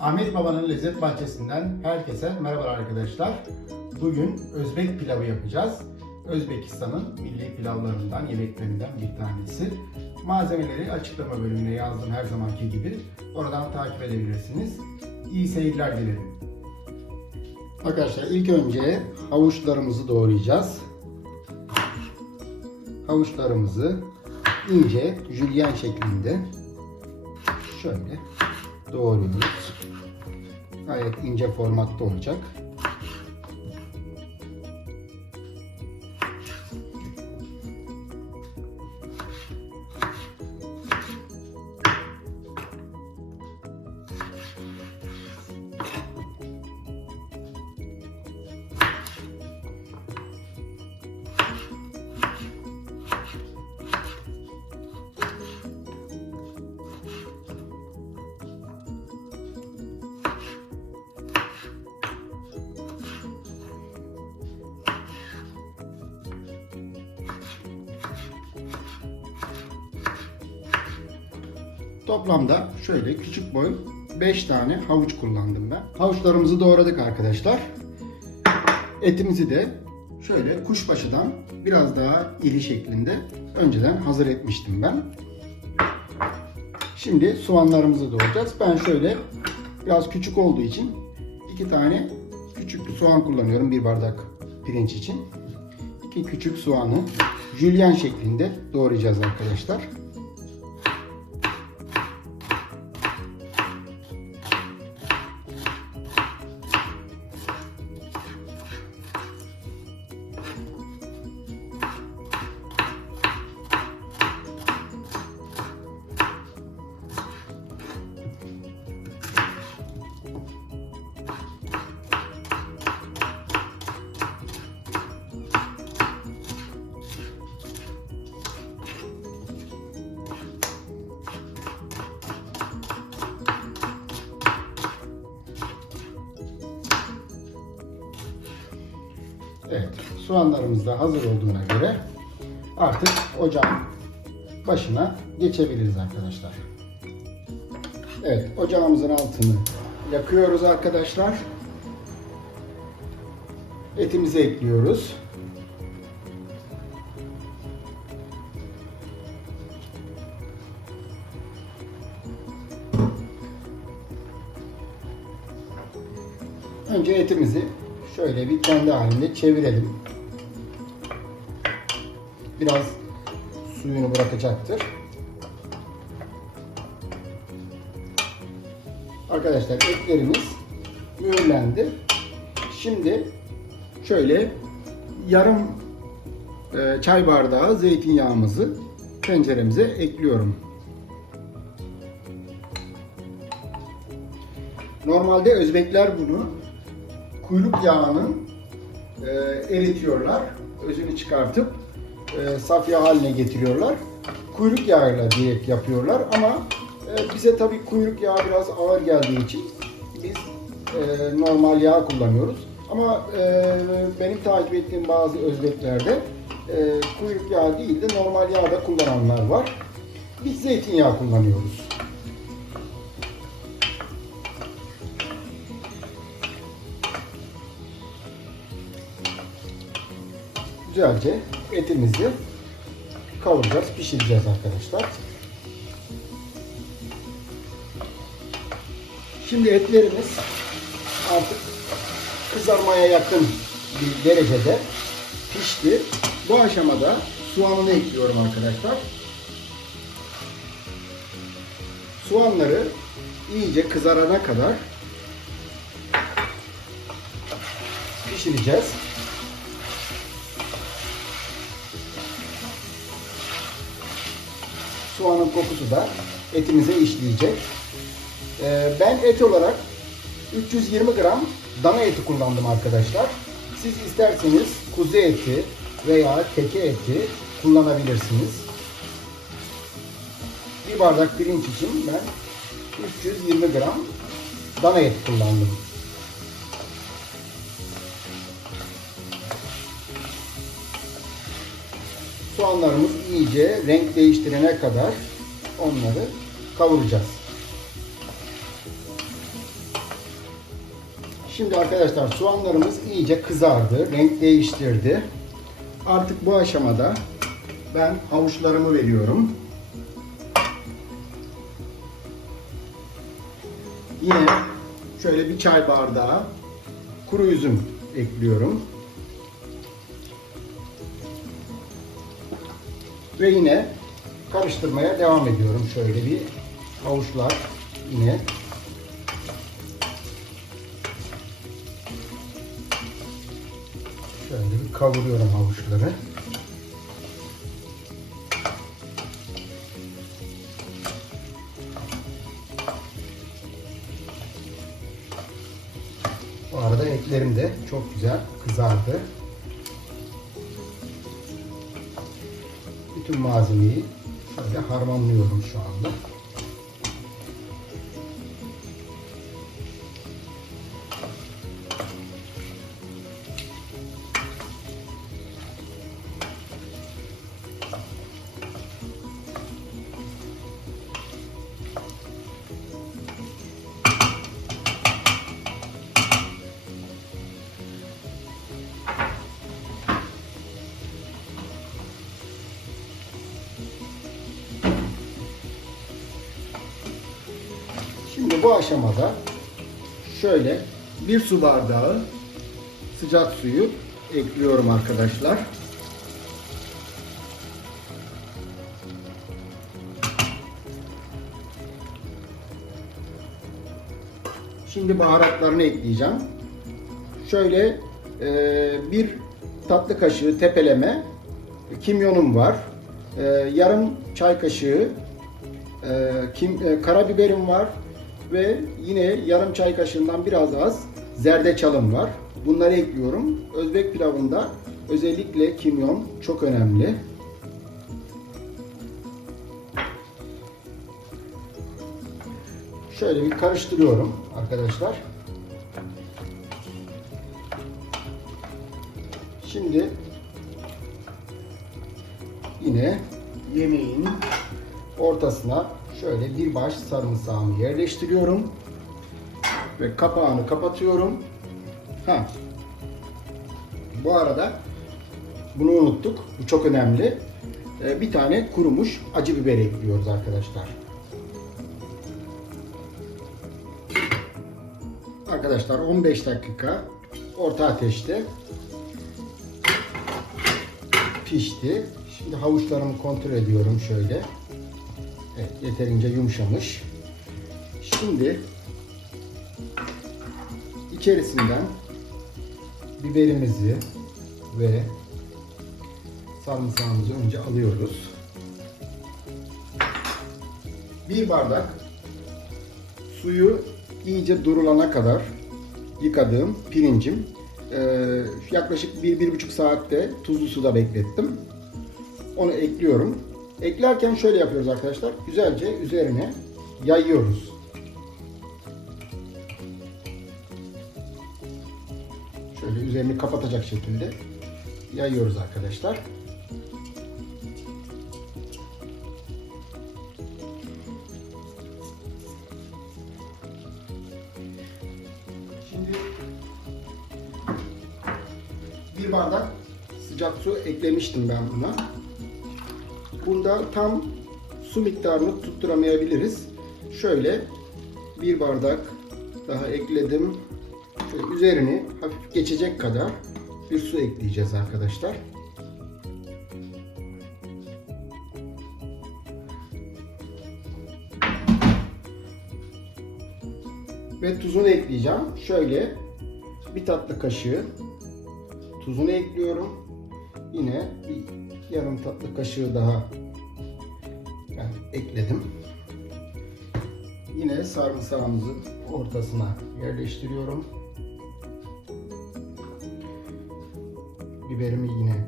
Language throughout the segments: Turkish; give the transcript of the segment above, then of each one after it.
Ahmet Baba'nın Lezzet Bahçesi'nden herkese merhaba arkadaşlar. Bugün Özbek pilavı yapacağız. Özbekistan'ın milli pilavlarından, yemeklerinden bir tanesi. Malzemeleri açıklama bölümüne yazdım her zamanki gibi. Oradan takip edebilirsiniz. İyi seyirler dilerim. Arkadaşlar ilk önce havuçlarımızı doğrayacağız. Havuçlarımızı ince jülyen şeklinde şöyle doğruyoruz. Gayet ince formatta olacak. Toplamda şöyle küçük boy 5 tane havuç kullandım ben. Havuçlarımızı doğradık arkadaşlar. Etimizi de şöyle kuşbaşıdan biraz daha iri şeklinde önceden hazır etmiştim ben. Şimdi soğanlarımızı doğrayacağız. Ben şöyle biraz küçük olduğu için iki tane küçük soğan kullanıyorum bir bardak pirinç için. İki küçük soğanı jülyen şeklinde doğrayacağız arkadaşlar. Soğanlarımız da hazır olduğuna göre artık ocağın başına geçebiliriz arkadaşlar. Evet, ocağımızın altını yakıyoruz arkadaşlar. Etimizi ekliyoruz. Önce etimizi şöyle bir kendi halinde çevirelim. Biraz suyunu bırakacaktır. Arkadaşlar etlerimiz mühürlendi. Şimdi şöyle yarım e, çay bardağı zeytinyağımızı tenceremize ekliyorum. Normalde Özbekler bunu kuyruk yağının e, eritiyorlar. Özünü çıkartıp e, saf yağ haline getiriyorlar. Kuyruk yağıyla direkt yapıyorlar ama e, bize tabii kuyruk yağı biraz ağır geldiği için biz e, normal yağ kullanıyoruz. Ama e, benim takip ettiğim bazı Özbeklerde e, kuyruk yağı değil de normal yağ da kullananlar var. Biz zeytinyağı kullanıyoruz. Güzelce etimizi kavuracağız, pişireceğiz arkadaşlar. Şimdi etlerimiz artık kızarmaya yakın bir derecede pişti. Bu aşamada soğanını ekliyorum arkadaşlar. Soğanları iyice kızarana kadar pişireceğiz. Soğanın kokusu da etimize işleyecek. Ee, ben et olarak 320 gram dana eti kullandım arkadaşlar. Siz isterseniz kuzu eti veya teke eti kullanabilirsiniz. Bir bardak pirinç için ben 320 gram dana eti kullandım. Soğanlarımız iyice renk değiştirene kadar onları kavuracağız. Şimdi arkadaşlar soğanlarımız iyice kızardı, renk değiştirdi. Artık bu aşamada ben havuçlarımı veriyorum. Yine şöyle bir çay bardağı kuru üzüm ekliyorum. Ve yine karıştırmaya devam ediyorum. Şöyle bir havuçlar yine şöyle bir kavuruyorum havuçları. Bu arada etlerim de çok güzel kızardı. Bütün malzemeyi şöyle harmanlıyorum şu anda. Bu aşamada şöyle bir su bardağı sıcak suyu ekliyorum arkadaşlar. Şimdi baharatlarını ekleyeceğim. Şöyle e, bir tatlı kaşığı tepeleme kimyonum var. E, yarım çay kaşığı e, kim, e, karabiberim var ve yine yarım çay kaşığından biraz az zerdeçalım var. Bunları ekliyorum. Özbek pilavında özellikle kimyon çok önemli. Şöyle bir karıştırıyorum arkadaşlar. Şimdi yine yemeğin ortasına şöyle bir baş sarımsağımı yerleştiriyorum ve kapağını kapatıyorum. Ha. Bu arada bunu unuttuk. Bu çok önemli. Ee, bir tane kurumuş acı biber ekliyoruz arkadaşlar. Arkadaşlar 15 dakika orta ateşte pişti. Şimdi havuçlarımı kontrol ediyorum şöyle. Evet, yeterince yumuşamış. Şimdi içerisinden biberimizi ve sarımsağımızı önce alıyoruz. Bir bardak suyu iyice durulana kadar yıkadığım pirincim. Ee, yaklaşık 1-1,5 saatte tuzlu suda beklettim. Onu ekliyorum. Eklerken şöyle yapıyoruz arkadaşlar. Güzelce üzerine yayıyoruz. Şöyle üzerini kapatacak şekilde yayıyoruz arkadaşlar. Şimdi bir bardak sıcak su eklemiştim ben buna. Bunda tam su miktarını tutturamayabiliriz. Şöyle bir bardak daha ekledim. Şöyle üzerini hafif geçecek kadar bir su ekleyeceğiz arkadaşlar. Ve tuzunu ekleyeceğim. Şöyle bir tatlı kaşığı tuzunu ekliyorum. Yine yarım tatlı kaşığı daha ekledim. Yine sarımsağımızı ortasına yerleştiriyorum. Biberimi yine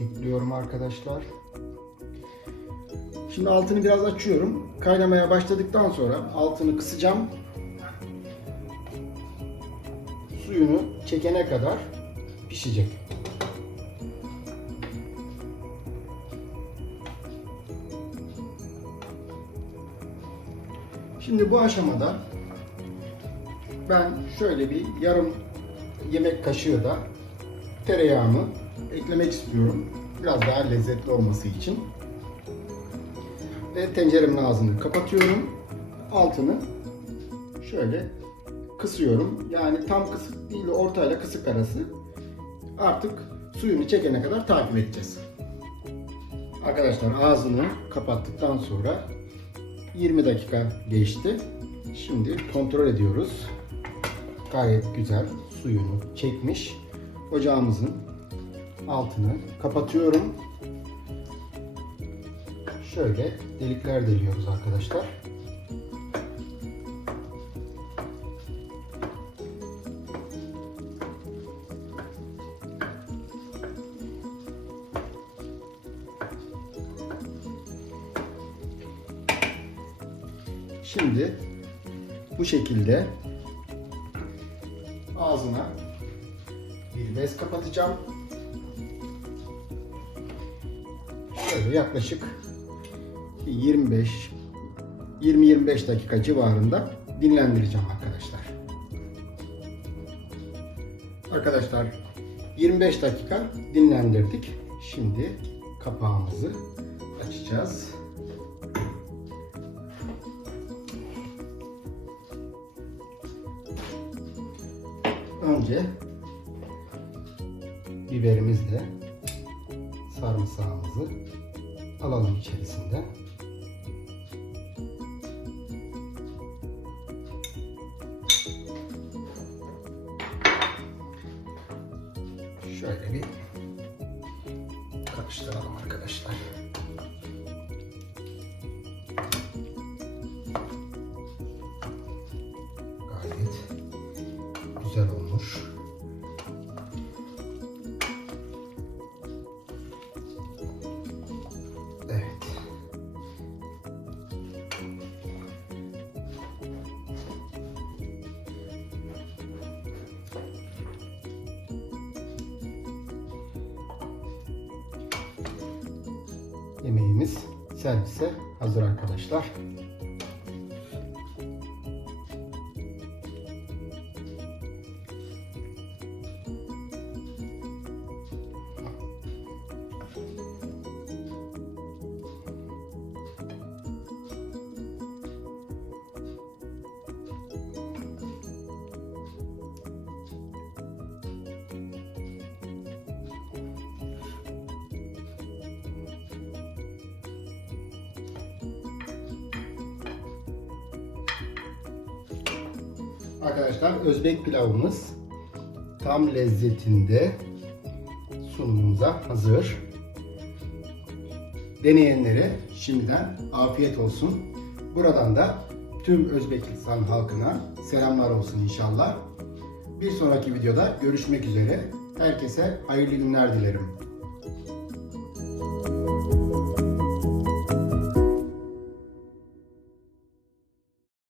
ekliyorum arkadaşlar. Şimdi altını biraz açıyorum. Kaynamaya başladıktan sonra altını kısacağım. Suyunu çekene kadar pişecek. Şimdi bu aşamada ben şöyle bir yarım yemek kaşığı da tereyağımı eklemek istiyorum. Biraz daha lezzetli olması için. Ve tenceremin ağzını kapatıyorum. Altını şöyle kısıyorum. Yani tam kısık değil de ortayla kısık arası. Artık suyunu çekene kadar takip edeceğiz. Arkadaşlar ağzını kapattıktan sonra 20 dakika geçti. Şimdi kontrol ediyoruz. Gayet güzel suyunu çekmiş. Ocağımızın altını kapatıyorum. Şöyle delikler deliyoruz arkadaşlar. Şimdi bu şekilde ağzına bir bez kapatacağım. Şöyle yaklaşık 25 20-25 dakika civarında dinlendireceğim arkadaşlar. Arkadaşlar 25 dakika dinlendirdik. Şimdi kapağımızı açacağız. Önce biberimizle sarımsağımızı alalım içerisinde. Şöyle bir karıştıralım arkadaşlar. Yemeğimiz servise hazır arkadaşlar. Arkadaşlar Özbek pilavımız tam lezzetinde sunumumuza hazır. Deneyenlere şimdiden afiyet olsun. Buradan da tüm Özbekistan halkına selamlar olsun inşallah. Bir sonraki videoda görüşmek üzere. Herkese hayırlı günler dilerim.